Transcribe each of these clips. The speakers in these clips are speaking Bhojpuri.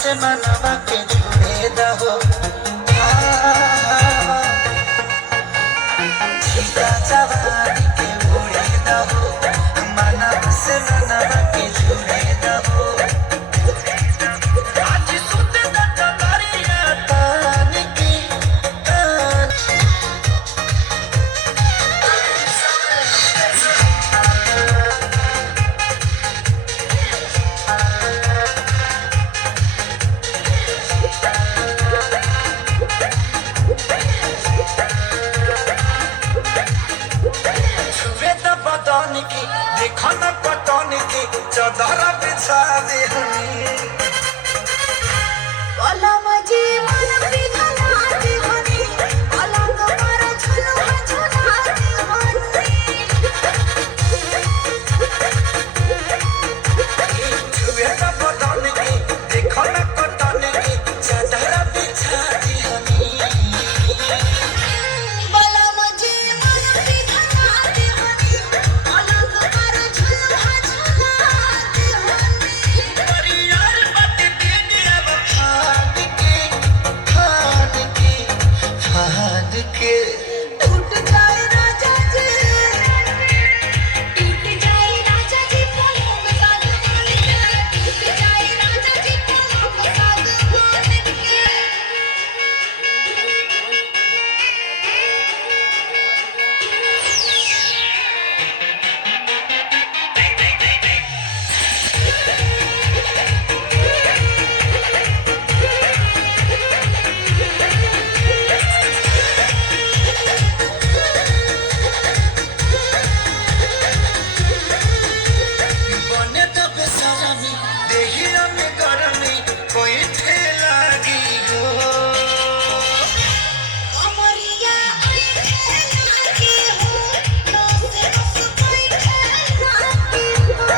से मनवा के जुड़े दहो जीता जवानी के उड़े दहो मनवा से मनवा के जुड़े दहो आज सुते द कमरिया तान की की देखो न पटौन की चदर बिछा दे हनी बोला मजी मन पिघला दे हनी अलग पर झुलवा झुला दे हनी छुए न पटौन की देखो न पटौन की चदर बिछा दे हनी बोला मजी मन पिघला दे हनी अलग पर झुलवा झुला दे हनी परियार मत दिन अब फाड़ के टूट जाए राजा जी टूट जाए राजा जी पलंग सागवान के टूट जाए राजा जी पलंग सागवान के बने तो बेसरामी देहिया में गरमी कोई ठेलागी हो कमरिया ऐठे लागे हो नस नस बैठे लागे हो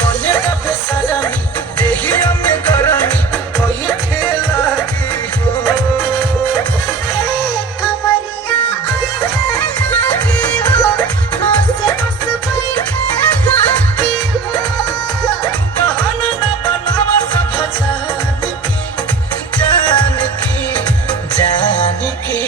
बने तो बेसरामी देहिया में गरमी कोई ठेलागी हो कमरिया ऐठे लागे हो नस नस बैठे लागे हो बहाना न बनावा सब जान के